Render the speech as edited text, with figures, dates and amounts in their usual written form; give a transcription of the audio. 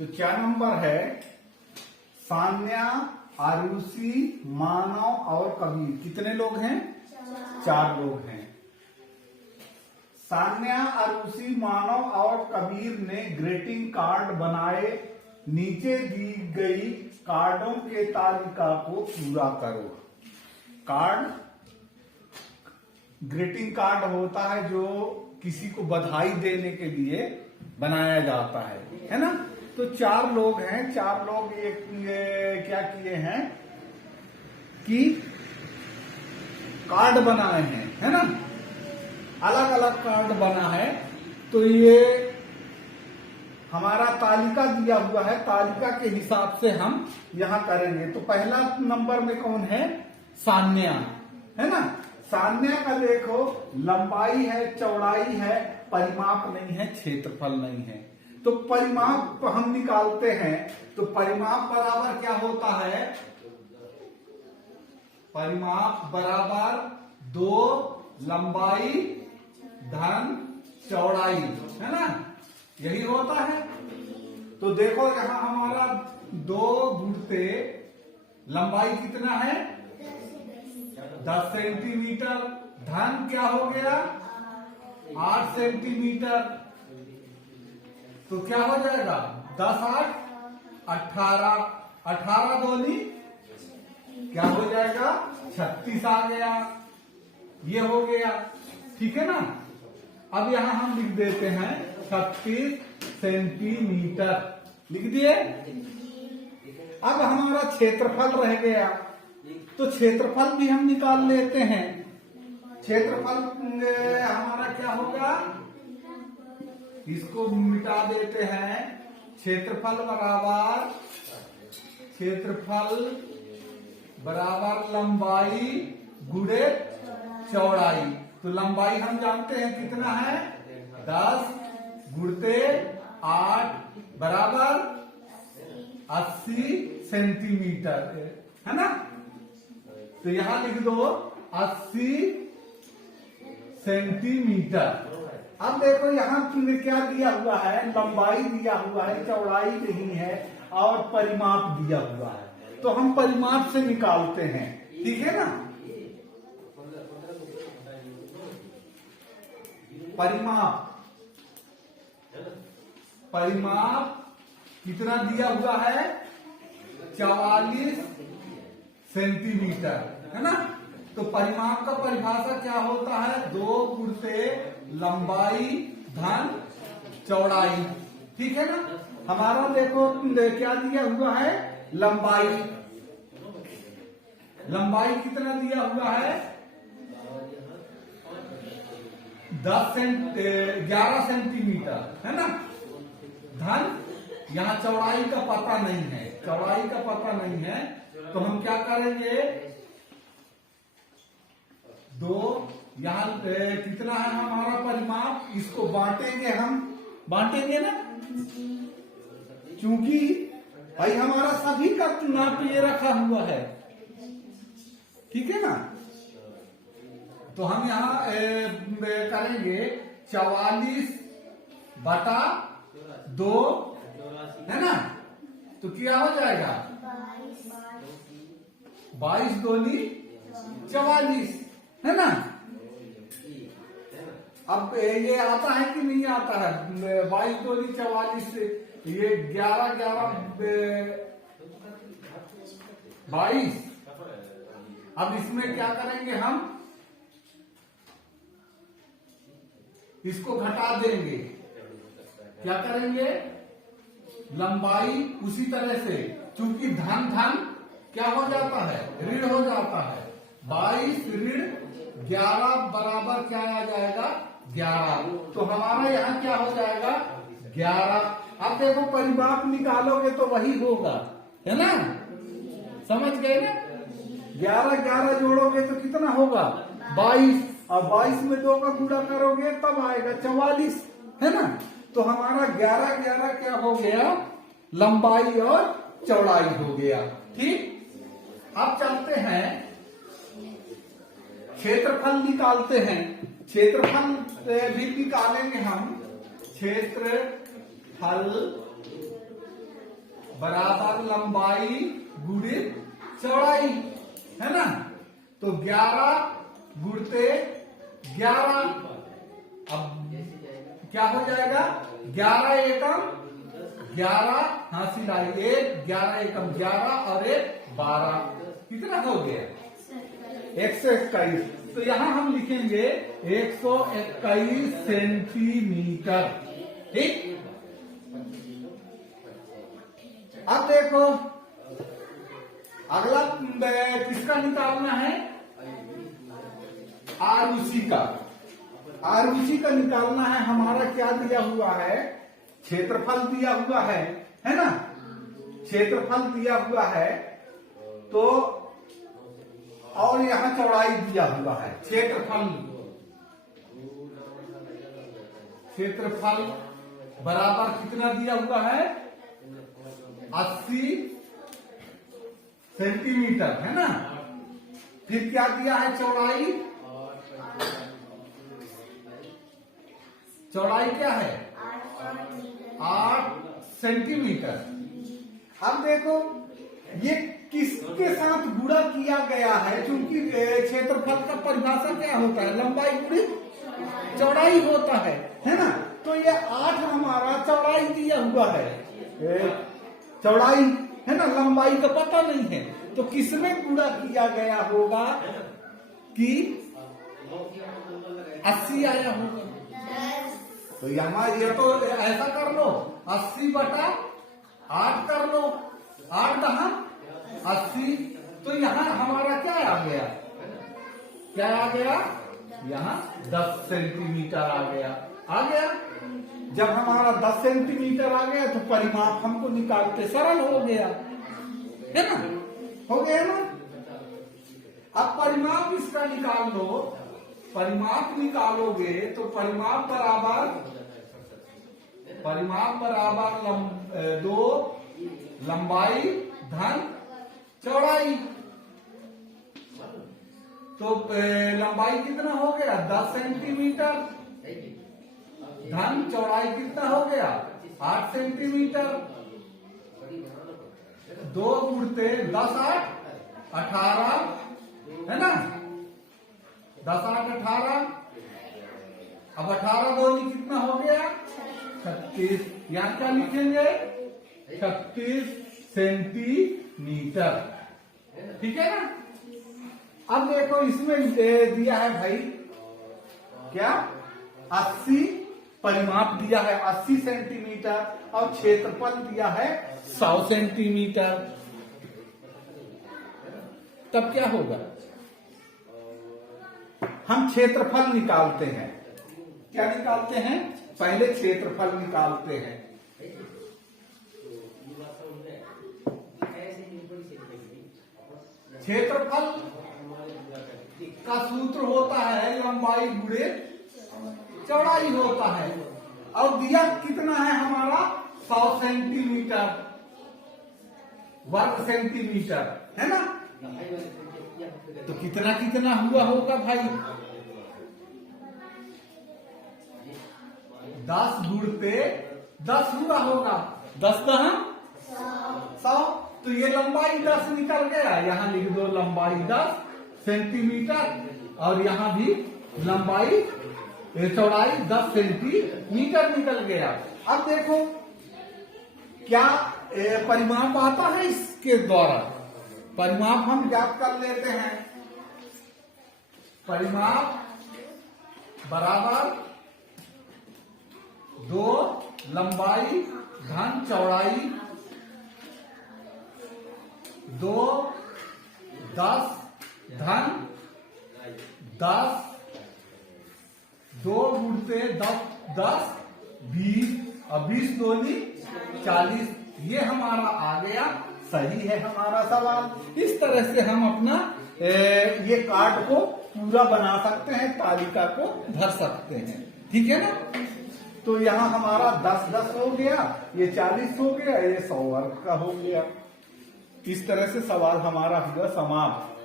तो क्या नंबर है? सान्या, आरुषि, मानव और कबीर। कितने लोग हैं? 4 लोग हैं। सान्या, आरुषि, मानव और कबीर ने ग्रीटिंग कार्ड बनाए। नीचे दी गई कार्डों के तालिका को पूरा करो। कार्ड, ग्रीटिंग कार्ड होता है जो किसी को बधाई देने के लिए बनाया जाता है ना? तो 4 लोग हैं। 4 लोग ये क्या किए हैं कि कार्ड बनाए हैं, है ना? अलग अलग कार्ड बना है। तो ये हमारा तालिका दिया हुआ है, तालिका के हिसाब से हम यहां करेंगे। तो पहला नंबर में कौन है? सान्या, है ना? सान्या का देखो लंबाई है, चौड़ाई है, परिमाप नहीं है, क्षेत्रफल नहीं है। तो परिमाप हम निकालते हैं। तो परिमाप बराबर क्या होता है? परिमाप बराबर 2 लंबाई धन चौड़ाई, है ना? यही होता है। तो देखो यहां हमारा 2 गुणते लंबाई कितना है? 10 सेंटीमीटर। धन क्या हो गया? 8 सेंटीमीटर। तो क्या हो जाएगा? 10 8 18। 18 दूनी क्या हो जाएगा? 36 आ गया। ये हो गया, ठीक है ना? अब यहां हम लिख देते हैं 36 सेंटीमीटर। लिख दिए। अब हमारा क्षेत्रफल रह गया। तो क्षेत्रफल भी हम निकाल लेते हैं। क्षेत्रफल हमारा क्या होगा? इसको मिटा देते हैं। क्षेत्रफल बराबर लंबाई गुणे चौड़ाई। तो लंबाई हम जानते हैं कितना है? 10 गुणते 8 बराबर 80 सेंटीमीटर, है ना? तो यहां लिख दो 80 सेंटीमीटर। अब देखो यहां क्या दिया हुआ है? लंबाई दिया हुआ है, चौड़ाई नहीं है और परिमाप दिया हुआ है। तो हम परिमाप से निकालते हैं, ठीक है ना? परिमाप कितना दिया हुआ है? 44 सेंटीमीटर, है ना? तो परिमाप का परिभाषा क्या होता है? 2 गुणते लंबाई धन चौड़ाई, ठीक है ना? हमारा देखो क्या दिया हुआ है? लंबाई कितना दिया हुआ है? 11 सेंटीमीटर, है ना? धन यहाँ चौड़ाई का पता नहीं है, चौड़ाई का पता नहीं है। तो हम क्या करेंगे? 2 यहाँ कितना है हमारा परिमाप? इसको बांटेंगे, हम बांटेंगे ना, क्योंकि भाई हमारा सभी का नाप ये रखा हुआ है, ठीक है ना? तो हम यहाँ करेंगे 44 बटा 2, है ना? तो क्या हो जाएगा? 22 दूनी 44, है ना? अब ये आता है कि नहीं आता है? 22 दूनी 44 से ये 11 22। अब इसमें क्या करेंगे? हम इसको घटा देंगे। क्या करेंगे? लंबाई उसी तरह से, क्योंकि धन क्या हो जाता है? ऋण हो जाता है। 22 ऋण 11 बराबर क्या आ जाएगा? 11। तो हमारा यहाँ क्या हो जाएगा? 11। अब देखो परिमाप निकालोगे तो वही होगा, है ना? समझ गए ना? 11 जोड़ोगे तो कितना होगा? 22। और 22 में 2 का गुणा करोगे तब आएगा 44, है ना? तो हमारा 11 क्या हो गया? लंबाई और चौड़ाई हो गया, ठीक। अब चलते हैं क्षेत्रफल निकालते हैं। क्षेत्रफल भी निकालेंगे हम। क्षेत्रफल बराबर लंबाई गुणित चौड़ाई, है ना। तो 11 गुणते 11, अब क्या हो जाएगा, 11 एकम 11, हासिल आई 1, 11 एकम 11 और 1 12, कितना हो गया 121। तो यहां हम लिखेंगे 121 सेंटीमीटर, ठीक। अब देखो अगला किसका निकालना है, आरुचि का। आरुचि का निकालना है। हमारा क्या दिया हुआ है, क्षेत्रफल दिया हुआ है ना। क्षेत्रफल दिया हुआ है तो, और यहां चौड़ाई दिया हुआ है। क्षेत्रफल बराबर कितना दिया हुआ है, 80 सेंटीमीटर, है ना। फिर क्या दिया है, चौड़ाई क्या है 8 सेंटीमीटर। अब देखो ये किसके साथ गुणा किया गया है, क्योंकि क्षेत्रफल का परिभाषा क्या होता है, लंबाई गुणित चौड़ाई होता है ना। तो ये 8 हमारा चौड़ाई दिया हुआ है, चौड़ाई है ना, लंबाई का पता नहीं है। तो किसमें गुणा किया गया होगा कि 80 आया होगा। तो यहाँ ये तो ऐसा कर लो, 80/8 कर लो, 8 दहा 80। तो यहाँ हमारा क्या आ गया, यहाँ 10 सेंटीमीटर आ गया। जब हमारा 10 सेंटीमीटर आ गया तो परिमाप हमको निकालते सरल हो गया, है ना, हो गया ना। अब परिमाप इसका निकाल लो। परिमाप निकालोगे तो परिमाप बराबर 2 लंबाई धन चौड़ाई। तो लंबाई कितना हो गया 10 सेंटीमीटर, धन चौड़ाई कितना हो गया 8 सेंटीमीटर। 2 गुणते 10 8 18, है ना, 10 8 18। अब 18 दूनी कितना हो गया 36। यहाँ क्या लिखेंगे 36 सेंटीमीटर, ठीक है ना। अब देखो इसमें दिया है भाई क्या 80, परिमाप दिया है 80 सेंटीमीटर और क्षेत्रफल दिया है 100 सेंटीमीटर। तब क्या होगा, हम क्षेत्रफल निकालते हैं। क्या निकालते हैं, पहले क्षेत्रफल निकालते हैं। क्षेत्रफल का सूत्र होता है लंबाई गुणे चौड़ाई होता है। और दिया कितना है हमारा 100 सेंटीमीटर, वर्ग सेंटीमीटर, है ना। तो कितना कितना हुआ होगा भाई 10 गुणते 10 हुआ होगा, 10 दहा 100। तो ये लंबाई 10 निकल गया, यहाँ लिख दो लंबाई 10 सेंटीमीटर और यहाँ भी लंबाई चौड़ाई 10 सेंटीमीटर निकल गया। अब देखो क्या परिमाप आता है इसके द्वारा, परिमाप हम ज्ञात कर लेते हैं। परिमाप बराबर 2 लंबाई धन चौड़ाई, 2 10 धन 10, 2 गुणते 10 20 और 20 दूनी 40। ये हमारा आ गया, सही है हमारा सवाल। इस तरह से हम अपना ये कार्ड को पूरा बना सकते हैं, तालिका को भर सकते हैं, ठीक है ना। तो यहाँ हमारा 10 हो गया, ये 40 हो गया, ये 100 वर्ग का हो गया। इस तरह से सवाल हमारा हुआ समाप्त।